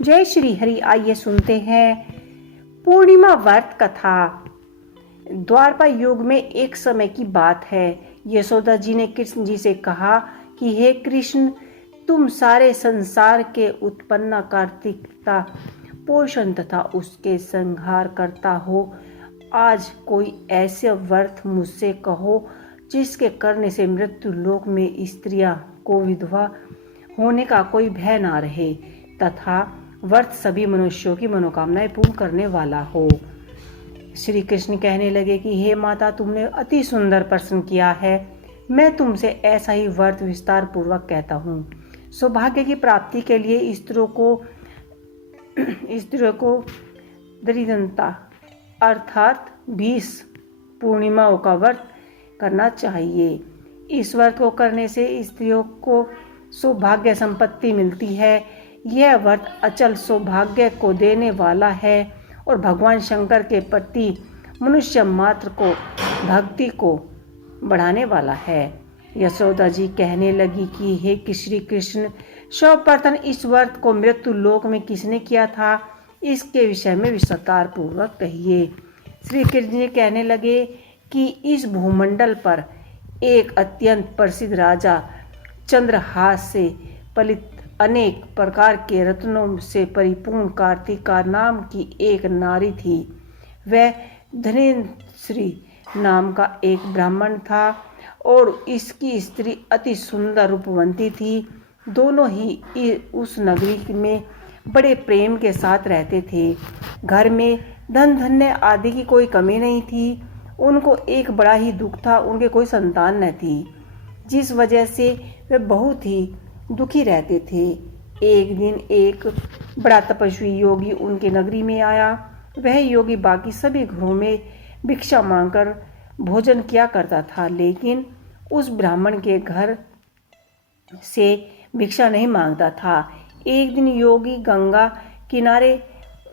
जय श्री हरि। आइए सुनते हैं पूर्णिमा व्रत कथा। द्वापर युग में एक समय की बात है। यशोदा जी ने कृष्ण जी से कहा कि हे कृष्ण, तुम सारे संसार के उत्पन्न कार्तिकता पोषण तथा उसके संहार करता हो। आज कोई ऐसे व्रत मुझसे कहो जिसके करने से मृत्यु लोक में स्त्रियां को विधवा होने का कोई भय ना रहे तथा व्रत सभी मनुष्यों की मनोकामनाएं पूर्ण करने वाला हो। श्री कृष्ण कहने लगे कि हे माता, तुमने अति सुंदर प्रश्न किया है। मैं तुमसे ऐसा ही व्रत विस्तार पूर्वक कहता हूँ। सौभाग्य की प्राप्ति के लिए स्त्रियों को दरिद्रता अर्थात 20 पूर्णिमाओं का व्रत करना चाहिए। इस व्रत को करने से स्त्रियों को सौभाग्य संपत्ति मिलती है। यह व्रत अचल सौभाग्य को देने वाला है और भगवान शंकर के प्रति मनुष्य मात्र को भक्ति को बढ़ाने वाला है। यशोदा जी कहने लगी कि हे श्री कृष्ण, सर्वप्रथम इस व्रत को मृत्यु लोक में किसने किया था, इसके विषय में विस्तार पूर्वक कहिए। श्री कृष्ण जी कहने लगे कि इस भूमंडल पर एक अत्यंत प्रसिद्ध राजा चंद्रहास से पलित अनेक प्रकार के रत्नों से परिपूर्ण कार्तिका नाम की एक नारी थी। वह धनेश्वरी नाम का एक ब्राह्मण था और इसकी स्त्री अति सुंदर रूपवंती थी। दोनों ही उस नगरी में बड़े प्रेम के साथ रहते थे। घर में धन धान्य आदि की कोई कमी नहीं थी। उनको एक बड़ा ही दुख था, उनके कोई संतान न थी, जिस वजह से वे बहुत ही दुखी रहते थे। एक दिन एक बड़ा तपस्वी योगी उनके नगरी में आया। वह योगी बाकी सभी घरों में भिक्षा मांगकर भोजन किया करता था, लेकिन उस ब्राह्मण के घर से भिक्षा नहीं मांगता था। एक दिन योगी गंगा किनारे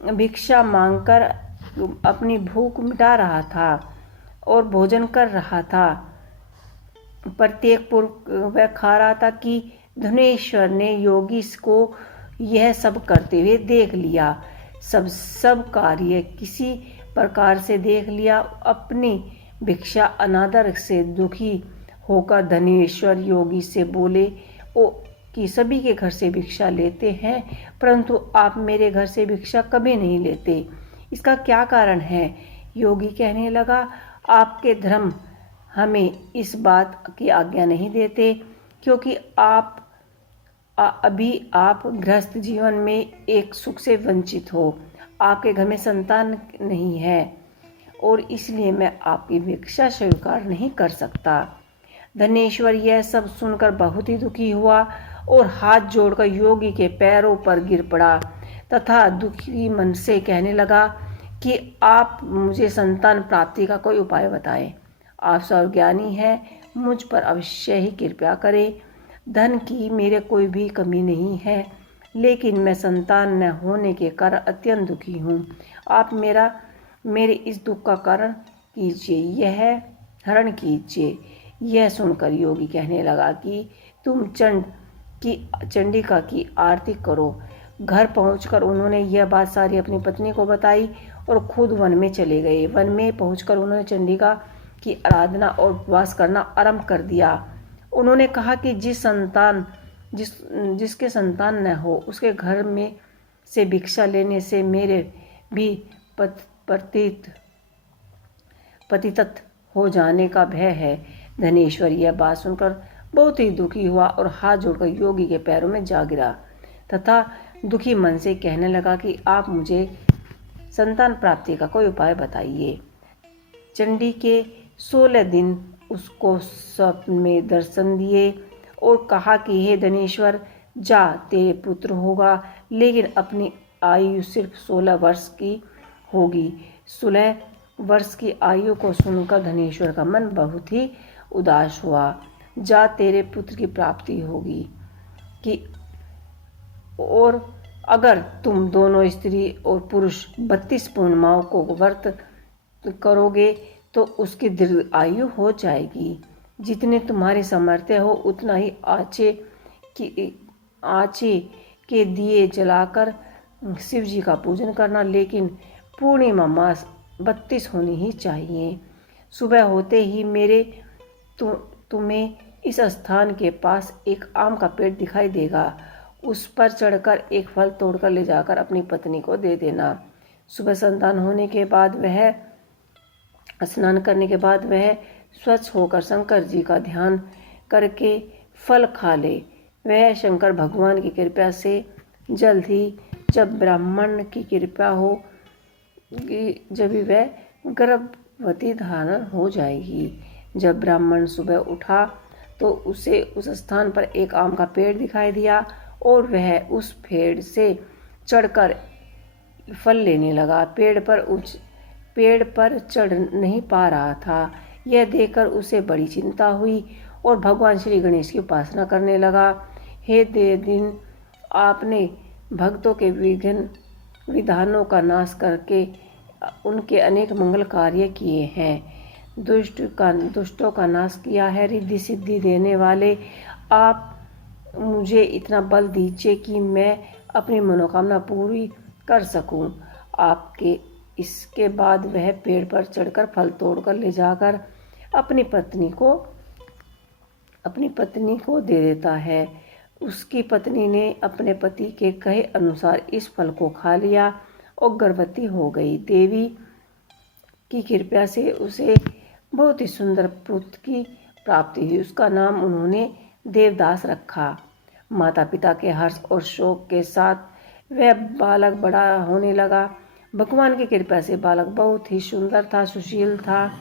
भिक्षा मांगकर अपनी भूख मिटा रहा था और भोजन कर रहा था। प्रत्येक पूर्व वह खा रहा था कि धनेश्वर ने योगी को यह सब करते हुए देख लिया। सब कार्य किसी प्रकार से देख लिया। अपनी भिक्षा अनादर से दुखी होकर धनेश्वर योगी से बोले ओ कि सभी के घर से भिक्षा लेते हैं, परंतु आप मेरे घर से भिक्षा कभी नहीं लेते, इसका क्या कारण है? योगी कहने लगा, आपके धर्म हमें इस बात की आज्ञा नहीं देते, क्योंकि अभी आप गृहस्थ जीवन में एक सुख से वंचित हो। आपके घर में संतान नहीं है और इसलिए मैं आपकी भिक्षा स्वीकार नहीं कर सकता। धनेश्वर यह सब सुनकर बहुत ही दुखी हुआ और हाथ जोड़कर योगी के पैरों पर गिर पड़ा तथा दुखी मन से कहने लगा कि आप मुझे संतान प्राप्ति का कोई उपाय बताएं। आप सर्वज्ञानी हैं, मुझ पर अवश्य ही कृपा करें। धन की मेरे कोई भी कमी नहीं है, लेकिन मैं संतान न होने के कारण अत्यंत दुखी हूँ। आप मेरे इस दुख का कारण कीजिए, यह हरण कीजिए। यह सुनकर योगी कहने लगा कि तुम चंडिका की आरती करो। घर पहुंचकर उन्होंने यह बात सारी अपनी पत्नी को बताई और खुद वन में चले गए। वन में पहुंचकर उन्होंने चंडिका की आराधना और उपवास करना आरंभ कर दिया। उन्होंने कहा कि जिसके संतान न हो उसके घर में से भिक्षा लेने से मेरे भी पतित हो जाने का भय है। धनेश्वर यह बात सुनकर बहुत ही दुखी हुआ और हाथ जोड़कर योगी के पैरों में जा गिरा तथा दुखी मन से कहने लगा कि आप मुझे संतान प्राप्ति का कोई उपाय बताइए। चंडी के 16 दिन उसको स्वप्न में दर्शन दिए और कहा कि हे धनेश्वर, जा, तेरे पुत्र होगा, लेकिन अपनी आयु सिर्फ 16 वर्ष की होगी। 16 वर्ष की आयु को सुनकर धनेश्वर का मन बहुत ही उदास हुआ। जा, तेरे पुत्र की प्राप्ति होगी कि और अगर तुम दोनों स्त्री और पुरुष 32 पूर्णिमाओं को व्रत करोगे तो उसकी दीर्घ आयु हो जाएगी। जितने तुम्हारे सामर्थ्य हो उतना ही आचे के दिए जलाकर शिव जी का पूजन करना, लेकिन पूर्णिमा मास 32 होनी ही चाहिए। सुबह होते ही तुम्हें इस स्थान के पास एक आम का पेड़ दिखाई देगा। उस पर चढ़कर एक फल तोड़कर ले जाकर अपनी पत्नी को दे देना। सुबह संतान होने के बाद स्नान करने के बाद वह स्वच्छ होकर शंकर जी का ध्यान करके फल खा ले। वह शंकर भगवान की कृपा से जल्द ही, जब ब्राह्मण की कृपा हो, जब वह गर्भवती धारण हो जाएगी। जब ब्राह्मण सुबह उठा तो उसे उस स्थान पर एक आम का पेड़ दिखाई दिया और वह उस पेड़ से चढ़कर फल लेने लगा। पेड़ पर चढ़ नहीं पा रहा था। यह देखकर उसे बड़ी चिंता हुई और भगवान श्री गणेश की उपासना करने लगा। हे देवदिन, आपने भक्तों के विधानों का नाश करके उनके अनेक मंगल कार्य किए हैं। दुष्टों का नाश किया है। रिद्धि सिद्धि देने वाले, आप मुझे इतना बल दीजिए कि मैं अपनी मनोकामना पूरी कर सकूं। इसके बाद वह पेड़ पर चढ़कर फल तोड़कर ले जाकर अपनी पत्नी को दे देता है। उसकी पत्नी ने अपने पति के कहे अनुसार इस फल को खा लिया और गर्भवती हो गई। देवी की कृपा से उसे बहुत ही सुंदर पुत्र की प्राप्ति हुई। उसका नाम उन्होंने देवदास रखा। माता पिता के हर्ष और शोक के साथ वह बालक बड़ा होने लगा। भगवान की कृपा से बालक बहुत ही सुंदर था, सुशील था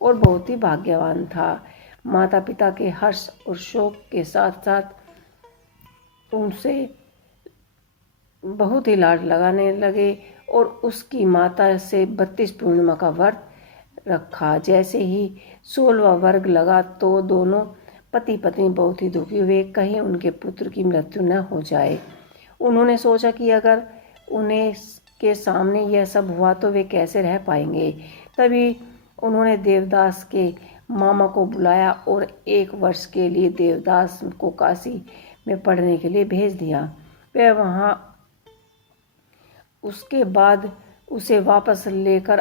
और बहुत ही भाग्यवान था। माता पिता के हर्ष और शोक के साथ साथ उनसे बहुत ही लाड लगाने लगे और उसकी माता से 32 पूर्णिमा का व्रत रखा। जैसे ही 16वां वर्ग लगा तो दोनों पति पत्नी बहुत ही दुखी हुए, कहीं उनके पुत्र की मृत्यु न हो जाए। उन्होंने सोचा कि अगर उन्हें के सामने यह सब हुआ तो वे कैसे रह पाएंगे। तभी उन्होंने देवदास के मामा को बुलाया और 1 वर्ष के लिए देवदास को काशी में पढ़ने के लिए भेज दिया। वह वहाँ उसके बाद उसे वापस लेकर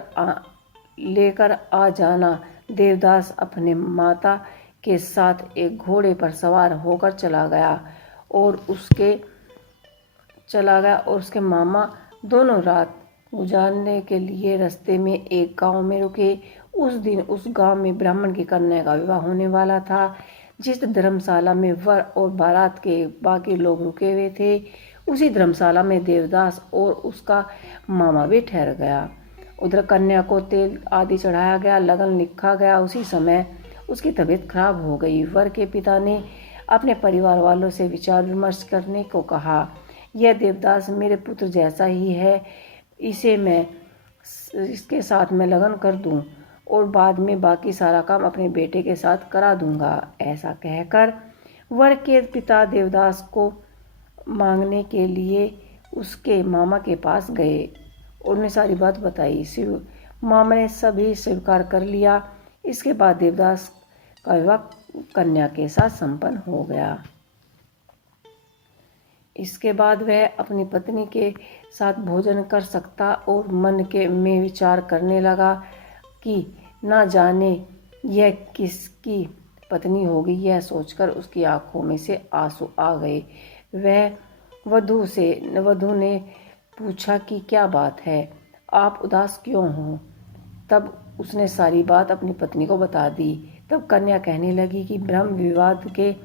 आ जाना। देवदास अपने माता के साथ एक घोड़े पर सवार होकर चला गया और उसके मामा दोनों रात गुजारने के लिए रास्ते में एक गांव में रुके। उस दिन उस गांव में ब्राह्मण की कन्या का विवाह होने वाला था। जिस धर्मशाला में वर और बारात के बाकी लोग रुके हुए थे, उसी धर्मशाला में देवदास और उसका मामा भी ठहर गया। उधर कन्या को तेल आदि चढ़ाया गया, लगन लिखा गया। उसी समय उसकी तबीयत खराब हो गई। वर के पिता ने अपने परिवार वालों से विचार विमर्श करने को कहा। यह देवदास मेरे पुत्र जैसा ही है, इसके साथ मैं लगन कर दूं और बाद में बाकी सारा काम अपने बेटे के साथ करा दूंगा। ऐसा कहकर वर के पिता देवदास को मांगने के लिए उसके मामा के पास गए। उन्हें सारी बात बताई। मामा ने सभी स्वीकार कर लिया। इसके बाद देवदास का विवाह कन्या के साथ संपन्न हो गया। इसके बाद वह अपनी पत्नी के साथ भोजन कर सकता और मन में विचार करने लगा कि ना जाने यह किसकी पत्नी होगी। यह सोचकर उसकी आंखों में से आंसू आ गए। वधू ने पूछा कि क्या बात है, आप उदास क्यों हो। तब उसने सारी बात अपनी पत्नी को बता दी। तब कन्या कहने लगी कि ब्रह्म विवाद के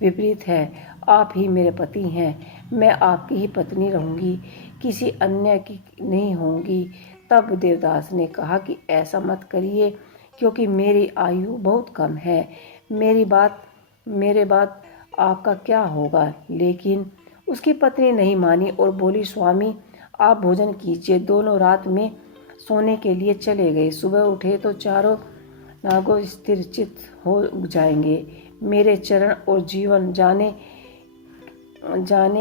विपरीत है, आप ही मेरे पति हैं, मैं आपकी ही पत्नी रहूंगी, किसी अन्य की नहीं होंगी। तब देवदास ने कहा कि ऐसा मत करिए, क्योंकि मेरी आयु बहुत कम है, मेरे बाद आपका क्या होगा। लेकिन उसकी पत्नी नहीं मानी और बोली, स्वामी आप भोजन कीजिए। दोनों रात में सोने के लिए चले गए। सुबह उठे तो चारों नागों स्थिर चित्त हो जाएंगे। मेरे चरण और जीवन जाने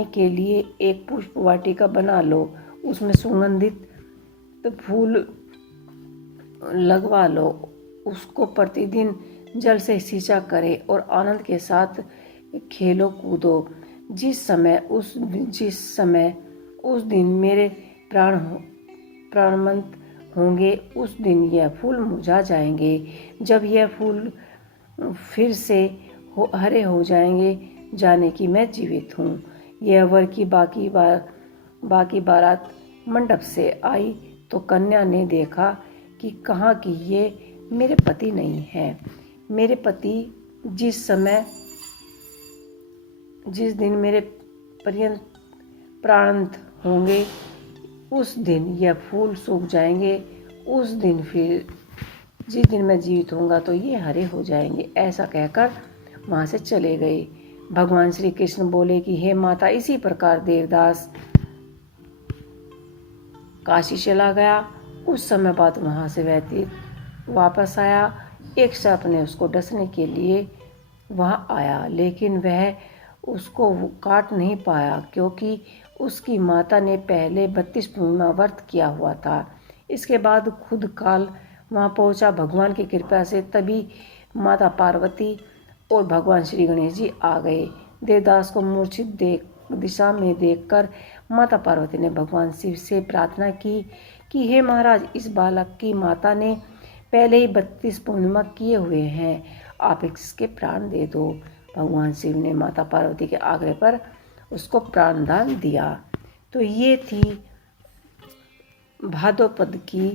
के लिए एक पुष्प वाटिका बना लो, उसमें सुगंधित फूल लगवा लो, उसको प्रतिदिन जल से सींचा करे और आनंद के साथ खेलो कूदो। जिस समय उस दिन मेरे प्राणवंत होंगे, उस दिन यह फूल मुरझा जाएंगे। जब यह फूल फिर से हरे हो जाएंगे, जाने कि मैं जीवित हूँ। यह वर की बाकी बारात मंडप से आई तो कन्या ने देखा कि कहाँ कि ये मेरे पति नहीं है। मेरे पति जिस दिन मेरे प्राणांत होंगे, उस दिन यह फूल सूख जाएंगे। उस दिन फिर जिस दिन मैं जीवित होऊंगा तो ये हरे हो जाएंगे। ऐसा कहकर वहाँ से चले गए। भगवान श्री कृष्ण बोले कि हे माता, इसी प्रकार देवदास काशी चला गया। कुछ समय बाद वहाँ से व्यतीत वापस आया। एक सर्प ने उसको डसने के लिए वहाँ आया, लेकिन वह उसको काट नहीं पाया, क्योंकि उसकी माता ने पहले 32 पूर्णिमा व्रत किया हुआ था। इसके बाद खुद काल वहाँ पहुँचा। भगवान की कृपा से तभी माता पार्वती और भगवान श्री गणेश जी आ गए। देवदास को मूर्छित दिशा में देखकर माता पार्वती ने भगवान शिव से प्रार्थना की कि हे महाराज, इस बालक की माता ने पहले ही 32 पूर्णिमा किए हुए हैं, आप इसके प्राण दे दो। भगवान शिव ने माता पार्वती के आग्रह पर उसको प्राणदान दिया। तो ये थी भाद्रपद की